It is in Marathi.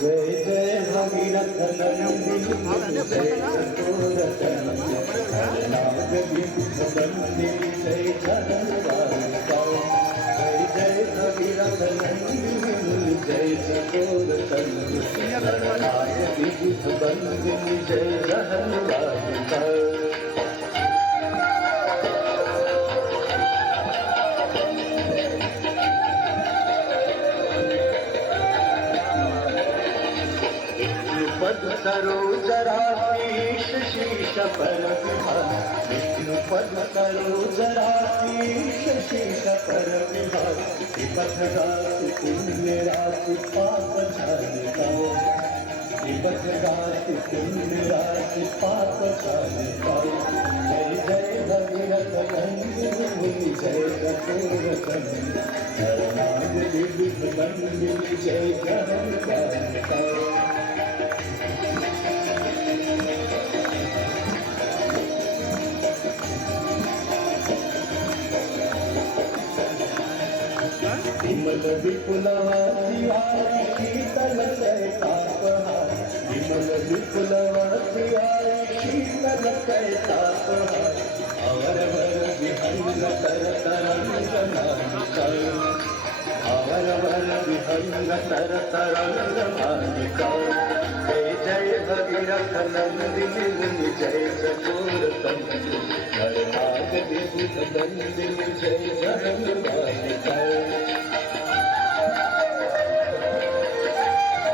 जय जय भगीरथ नंदिनी जय चतुरतन नागविंध्ववंदिनी जय धनवारिका जय जय भगीरथ नंदिनी जय चतुरतन नागविंध्ववंदिनी जय धनवारिका पद सरोजराधीश शीश पर विभाग विष्णु पद सरोजराधीश शीश पर विभाग विपथ गाति पुण्य राशि पाप छानिका विपथ गाति पुण्य राशि पाप छानिका जय जय भगीरथ नंदिनी जय चतुरतन नाग विविध नंदिनी जय धनवारिका विमल विपुलवती वारी शीतल कैतापहार विमल विपुलवती वारी शीतल कैतापहार अवरवर विहंग तर तरंग नामिका अवरवर विहंग तर तरंग नामिका जय जय भगीरथ नंदिनी जय चतुरतन नाग विबुध नंदिनी जय धनवारिका